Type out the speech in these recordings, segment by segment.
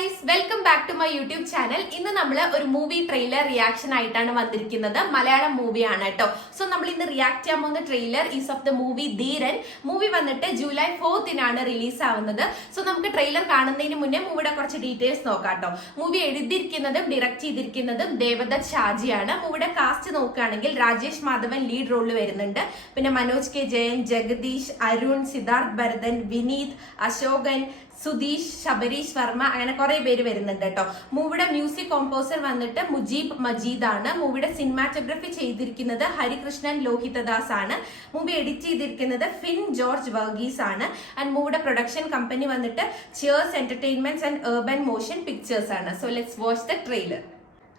guys, welcome back to my YouTube channel. ഇന്ന് നമ്മൾ ഒരു മൂവി ട്രെയിലർ റിയാക്ഷൻ ആയിട്ടാണ് വന്നിരിക്കുന്നത്. മലയാളം മൂവിയാണ് കേട്ടോ. സോ നമ്മൾ ഇന്ന് റിയാക്ട് ചെയ്യാൻ പോകുന്ന trailer is of the movie Dheeran. Movie വന്നിട്ട് ജൂലൈ 4th റിലീസ് ആവുന്നത്. സോ നമുക്ക് ട്രെയിലർ കാണുന്നതിന് മുന്നേ മൂവിയുടെ കുറച്ച് ഡീറ്റെയിൽസ് നോക്കാം കേട്ടോ. മൂവി എഴുതിയിരിക്കുന്നതും ഡയറക്ട് ചെയ്തിരിക്കുന്നതും ദേവദത്ത് ഷാജിയാണ്. മൂവിയുടെ കാസ്റ്റ് നോക്കുകയാണെങ്കിൽ രാജേഷ് മാധവൻ ലീഡ് റോളിൽ വരുന്നുണ്ട്. പിന്നെ മനോജ് കെ ജയൻ, ജഗദീഷ്, അരുൺ, സിദ്ധാർത്ഥ് ഭരതൻ, വിനീത്, അശോകൻ, സുധീഷ്, ശബരീഷ് വർമ്മ, അങ്ങനെ കുറെ പേര് വരുന്നുണ്ട് കേട്ടോ. മൂവിയുടെ മ്യൂസിക് കോമ്പോസർ വന്നിട്ട് മുജീബ് മജീദ് ആണ്. മൂവിയുടെ സിനിമാറ്റോഗ്രഫി ചെയ്തിരിക്കുന്നത് ഹരികൃഷ്ണൻ ലോഹിതദാസ് ആണ്. മൂവി എഡിറ്റ് ചെയ്തിരിക്കുന്നത് ഫിൻ ജോർജ് വർഗീസ് ആണ്. ആൻഡ് മൂവിയുടെ പ്രൊഡക്ഷൻ കമ്പനി വന്നിട്ട് Cheers Entertainments and urban motion pictures ആണ്. So let's watch the trailer.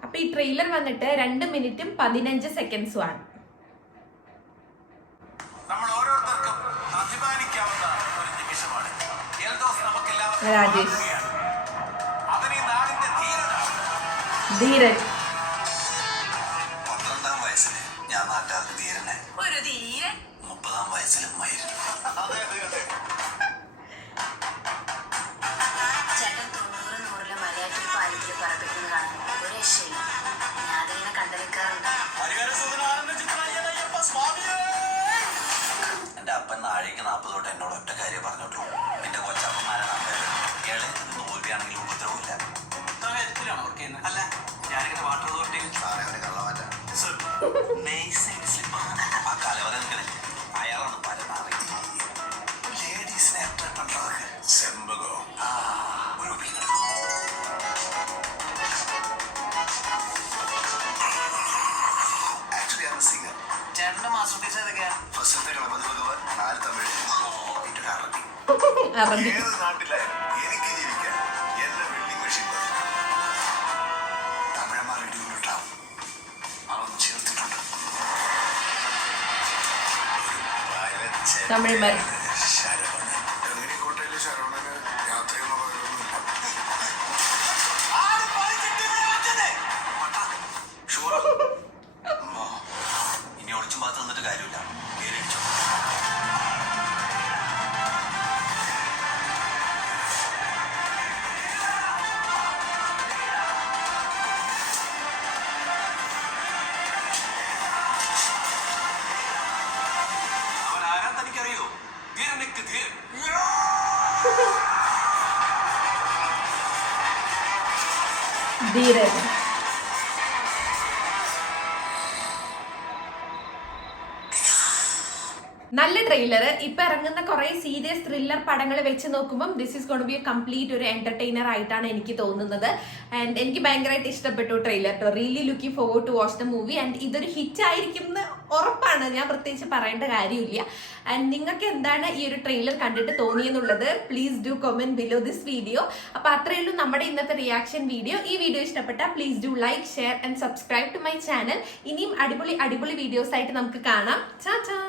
അപ്പൊ ഈ ട്രെയിലർ വന്നിട്ട് 2 മിനിറ്റും 15 സെക്കൻഡ്സും ആണ്. രാജേഷ് ധീരൻ 12ാം വയസ്സിൽ ഞാൻ നാട്ടാർക്ക് ധീരനെ, ഒരു ധീരൻ 30ാം വയസ്സിലും മയിലും. ചേട്ടൻ 90-100 മലയാറ്റൂർ പാലത്തിൽ പറപ്പിക്കുന്നത് കാണാൻ ഒരു രക്ഷയില്ല. ഞാൻ അതിങ്ങനെ കണ്ടെടുക്കാറുണ്ട്. എന്റെ അപ്പൻ നാഴേക്ക് 40 തൊട്ട് എന്നോട് ഒറ്റ കാര്യം പറഞ്ഞോട്ടു. എന്റെ കൊച്ചപ്പന്മാരെ തോൽവിയാണെങ്കിൽ ഉപദ്രവമില്ല. അല്ല, ഞാനിങ്ങനെ വാട്ടർ അതോറിറ്റിയിൽ കള്ളമാറ്റ ആ കലവറ നിൽക്കണേ. അയാളാണ് പരമാറി ലേഡീസിനെ അട്രാക്ട് പண்றதுக்கு செம்பகோ ഒരു actually I am a singer. ചേട്ടന്റെ മാസ്റ്റർ പീസ് ഏതൊക്കെയാ? ഫസ്റ്റത്തെ കളമത് ഭഗവാൻ, 4 തമിഴ്, പിന്നെ അറബി. ഏത് നാട്ടിലായാലും എനിക്ക് ജീവിക്കാൻ എല്ലാ വെൽഡിംഗ് മെഷീൻ തമിഴന്മാർ ഇടിയുണ്ടാവും. അതൊന്നും ചേർത്തിട്ടുണ്ട്. തമിഴ്മാർ കോട്ടയിലെ ശരവണന് യാത്രയെന്ന് പറയുന്നില്ല. ഇനി ഒളിച്ചും പാത്രം നിന്നിട്ട് കാര്യമില്ല. കേറിടിച്ചോ. ധീരൻ നല്ല ട്രെയിലർ. ഇപ്പൊ ഇറങ്ങുന്ന കുറെ സീരിയസ് ത്രില്ലർ പടങ്ങൾ വെച്ച് നോക്കുമ്പോൾ this is gonna be a complete ഒരു എന്റർടൈനർ ആയിട്ടാണ് എനിക്ക് തോന്നുന്നത്. ആൻഡ് എനിക്ക് ഭയങ്കരമായിട്ട് ഇഷ്ടപ്പെട്ടു trailer. Really looking forward to watch the movie. And ഇതൊരു ഹിറ്റ് ആയിരിക്കും എന്ന് ഉറപ്പാണ്. ഞാൻ പ്രത്യേകിച്ച് പറയേണ്ട കാര്യമില്ല. ആൻഡ് നിങ്ങൾക്ക് എന്താണ് ഈ ഒരു ട്രെയിലർ കണ്ടിട്ട് തോന്നിയെന്നുള്ളത് please do comment below this video. അപ്പൊ അത്രയുള്ളൂ നമ്മുടെ ഇന്നത്തെ റിയാക്ഷൻ വീഡിയോ. ഈ വീഡിയോ ഇഷ്ടപ്പെട്ട please do like, share and subscribe to my channel. ഇനിയും അടിപൊളി വീഡിയോസ് ആയിട്ട് നമുക്ക് കാണാം. ചാ ചാ.